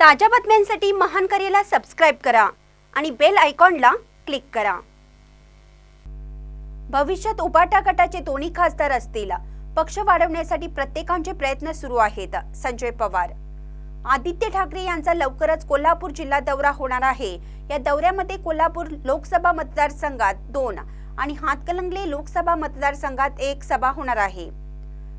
ताज्या बातम्यांसाठी महान करेला सबस्क्राईब करा आणि बेल आयकॉनला क्लिक करा. भविष्यात उपाटा गटाचे दोन्ही खासदार असतील. पक्ष वाढवण्यासाठी प्रत्येकांचे प्रयत्न सुरू आहेत संजय पवार. आदित्य ठाकरे यांचा लवकरच कोल्हापूर जिल्हा दौरा होणार आहे. या दौऱ्यामध्ये कोल्हापूर लोकसभा मतदारसंघात दोन आणि हातकलंगले लोकसभा मतदारसंघात एक सभा होणार आहे.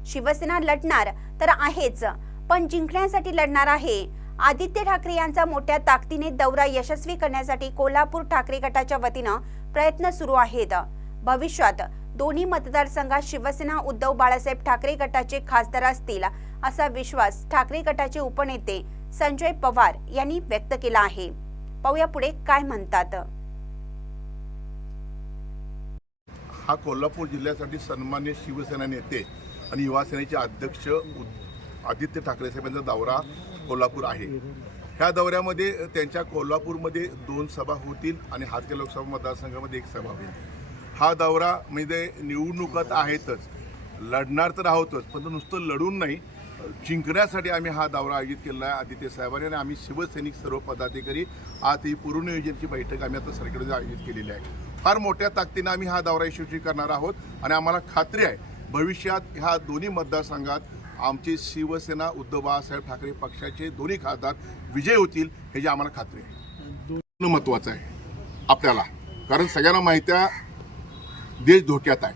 शिवसेना लढणार तर आहेच पण जिंकण्यासाठी लढणार आहे. आदित्य ठाकरे यांचा मोठ्या ताकदीने दौरा यशस्वी करण्यासाठी कोल्हापूर ठाकरे गटाच्या वतीनं प्रयत्न सुरू आहेत. भविष्यात दोन्ही मतदारसंघात शिवसेना उद्धव बाळासाहेब ठाकरे गटाचे खासदार असतील असा विश्वास ठाकरे गटाचे उपनेते संजय पवार यांनी व्यक्त केला आहे. पाहूया पुढे काय म्हणतात. हा कोल्हापूर जिल्ह्यासाठी सन्मान्य शिवसेना नेते आणि युवासेनेचे अध्यक्ष आदित्य ठाकरे साहेबांचा दौरा कोल्हापूर आहे. ह्या दौऱ्यामध्ये त्यांच्या कोल्हापूरमध्ये दोन सभा होतील आणि हातके लोकसभा मतदारसंघामध्ये एक सभा होईल. हा दौरा म्हणजे निवडणुकात आहेतच. लढणार तर आहोतच पण नुसतं लढून नाही. जिंकण्यासाठी आम्ही हा दौरा आयोजित केलेला आहे आदित्य साहेबांनी आणि आम्ही शिवसैनिक सर्व पदाधिकारी आज ही पूर्वनियोजनची बैठक आम्ही आता सरकारमध्ये आयोजित केलेली आहे. फार मोठ्या ताकदीनं आम्ही हा दौरा यशस्वी करणार आहोत आणि आम्हाला खात्री आहे भविष्यात ह्या दोन्ही मतदारसंघात आमचे शिवसेना उद्धव बाळासाहेब ठाकरे पक्षाचे दोन्ही खासदार विजय होतील ह्याची आम्हाला खात्री आहे. महत्वाचं आहे आपल्याला. कारण सगळ्यांना माहिती आहे देश धोक्यात आहे.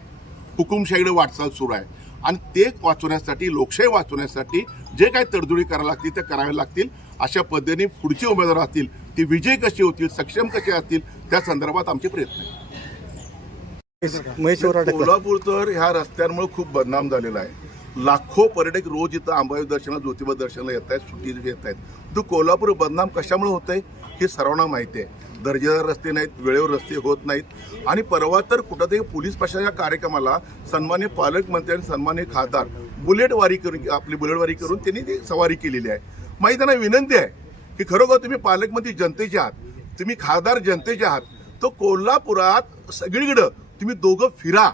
हुकुमशाहीकडे वाटचाल सुरू आहे. आणि ते वाचवण्यासाठी लोकशाही वाचवण्यासाठी जे काही तडजोडी करायला लागतील ते करावे लागतील. अशा पद्धतीने पुढचे उमेदवार असतील ते विजय कसे होतील सक्षम कसे असतील त्या संदर्भात आमचे प्रयत्न आहेत. कोल्हापूर तर ह्या रस्त्यांमुळे खूप बदनाम झालेला आहे. लाखो पर्यटक रोज इथं आंबाई दर्शनाला ज्योतिबा दर्शनाला येत आहेत सुट्टी येत आहेत. तो कोल्हापूर बदनाम कशामुळे होत आहे हे सर्वांना माहिती आहे. दर्जेदार रस्ते नाहीत वेळेवर रस्ते होत नाहीत. आणि परवा तर कुठंतरी पोलीस प्रशासनाच्या कार्यक्रमाला सन्मान्य पालकमंत्री आणि सन्मान्य खासदार बुलेटवारी करून आपली बुलेटवारी करून त्यांनी ती सवारी केलेली आहे. माझी त्यांना विनंती आहे की खरोखर तुम्ही पालकमंत्री जनतेचे आहात तुम्ही खासदार जनतेचे आहात तो कोल्हापुरात सगळीकडं तुम्ही दोघं फिरा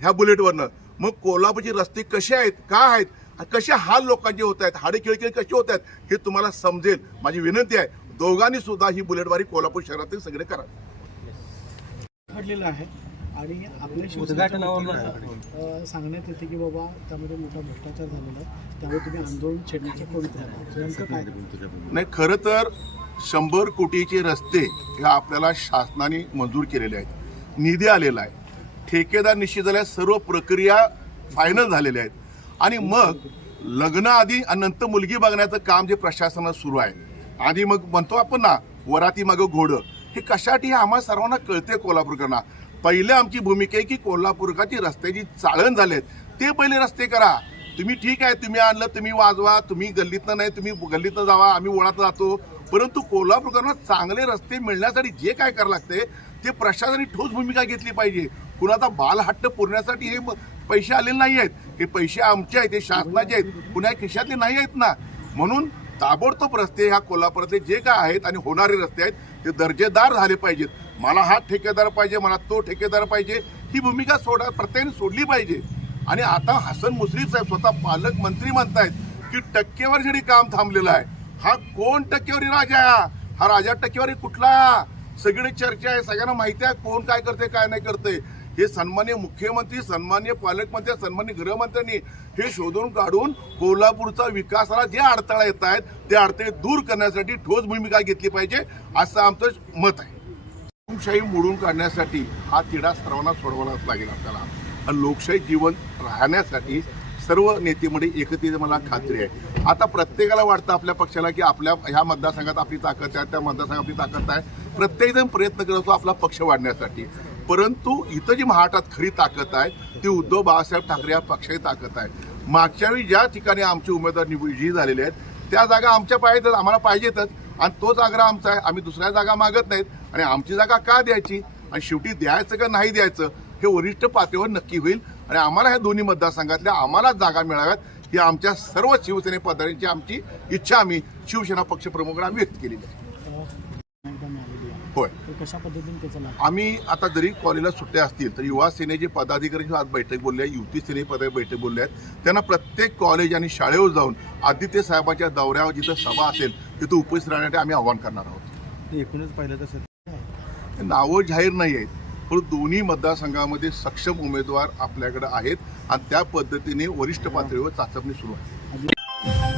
ह्या बुलेटवरनं. मग कोल्हापूरचे रस्ते कसे आहेत? का आहेत? कसे हाल लोकांचे होत आहेत? हाडे खिळखिळ कसे होत आहेत? हे तुम्हाला समजेल. माझी विनंती आहे दोघांनी सुद्धा ही बुलेटवारी कोल्हापूर शहरातील सगळे करा. घडलेलं आहे. आणि आपल्या सांगण्यात येते की बाबा त्यामध्ये मोठा भ्रष्टाचार झालेला आहे. त्यामुळे तुम्ही आंदोलन छेडण्याचं कोण काय? नाही खरं तर शंभर कोटीचे रस्ते हे आपल्याला शासनाने मंजूर केलेले आहेत. निधी आलेला आहे. ठेकेदार निश्चित झाल्या सर्व प्रक्रिया फायनल झालेल्या आहेत. आणि मग लग्नाआधी आणि नंतर मुलगी बघण्याचं काम जे प्रशासनात सुरू आहे. आधी मग म्हणतो आपण ना वराती मागं घोडं. हे कशासाठी हे आम्हाला सर्वांना कळते कोल्हापूरकरांना. पहिले आमची भूमिका आहे की कोल्हापूरकाची रस्त्याची चाळण झालेत. ते पहिले रस्ते करा. तुम्ही ठीक आहे तुम्ही आणलं तुम्ही वाजवा तुम्ही गल्लीतनं नाही तुम्ही गल्लीतनं जावा आम्ही ओळात जातो परंतु कोल्हापूरकरांना चांगले रस्ते मिळण्यासाठी जे काय करावं लागते ते प्रशासनाने ठोस भूमिका घेतली पाहिजे. कुणाचा बालहट्ट पुरण्यासाठी हे पैसे आलेले नाही आहेत. हे पैसे आमचे आहेत हे शासनाचे आहेत. कुणा खिशातले नाही आहेत ना. म्हणून ताबडतोब रस्ते ह्या कोल्हापुरातले जे काय आहेत आणि होणारे रस्ते आहेत ते दर्जेदार झाले पाहिजेत. मला हा ठेकेदार पाहिजे मला तो ठेकेदार पाहिजे ही भूमिका सोडा प्रत्येकाने सोडली पाहिजे. आणि आता हसन मुश्रीफ साहेब स्वतः पालकमंत्री म्हणतायत की टक्केवारीसाठी काम थांबलेलं आहे. हा कोण टक्केवारी राजा हा राजा टक्केवारी कुठला? सगळी चर्चा आहे सगळ्यांना माहिती आहे कोण काय करते काय नाही करते हे सन्मान्य मुख्यमंत्री सन्मान्य पालकमंत्री सन्मान्य गृहमंत्र्यांनी हे शोधून काढून कोल्हापूरचा विकासाला जे अडथळा येत आहेत ते अडथळे दूर करण्यासाठी ठोस भूमिका घेतली पाहिजे असं आमचं मत आहे. लोकशाही मोडून काढण्यासाठी हा तिढा सर्वांना सोडवायलाच लागेल आपल्याला. आणि लोकशाही जीवन राहण्यासाठी सर्व नेतेमध्ये एकत्रित मला खात्री आहे. आता प्रत्येकाला वाटतं आपल्या पक्षाला की आपल्या ह्या मतदारसंघात आपली ताकद आहे त्या मतदारसंघात आपली ताकद आहे. प्रत्येकजण प्रयत्न करत असतो आपला पक्ष वाढण्यासाठी. परंतु इथं जी महाराष्ट्रात खरी ताकद आहे ती उद्धव बाळासाहेब ठाकरे या पक्षाची ताकद आहे. मागच्या वेळी ज्या ठिकाणी आमचे उमेदवार विजयी झालेले आहेत त्या जागा आमच्या पाहिजेतच आम्हाला पाहिजेतच. आणि तोच आग्रह आमचा आहे आम्ही दुसऱ्या जागा मागत नाहीत. आणि आमची जागा का द्यायची? आणि शेवटी द्यायचं का नाही द्यायचं हे वरिष्ठ पातळीवर नक्की होईल. आणि आम्हाला ह्या दोन्ही मतदारसंघातल्या आम्हाला जागा मिळाव्यात ही आमच्या सर्व शिवसेने पदाधिकाऱ्यांची आमची इच्छा आम्ही शिवसेना पक्षप्रमुखांना आम्ही व्यक्त केलेली आहे. होय. तर कशा पद्धतीने त्याचा आम्ही आता जरी कॉलेजला सुट्ट्या असतील तर युवा सेनेचे पदाधिकारी आज बैठक बोलले आहे युवती सेने पद बैठक बोलले आहेत त्यांना प्रत्येक कॉलेज आणि शाळेवर जाऊन आदित्य साहेबांच्या दौऱ्यावर जिथं सभा असेल तिथं उपस्थित राहण्यासाठी आम्ही आवाहन करणार आहोत. एकूणच पाहिलं तर सध्या नावं जाहीर नाही आहेत परंतु दोन्ही मतदारसंघामध्ये सक्षम उमेदवार आपल्याकडे आहेत आणि त्या पद्धतीने वरिष्ठ पातळीवर चाचपणी सुरू आहे.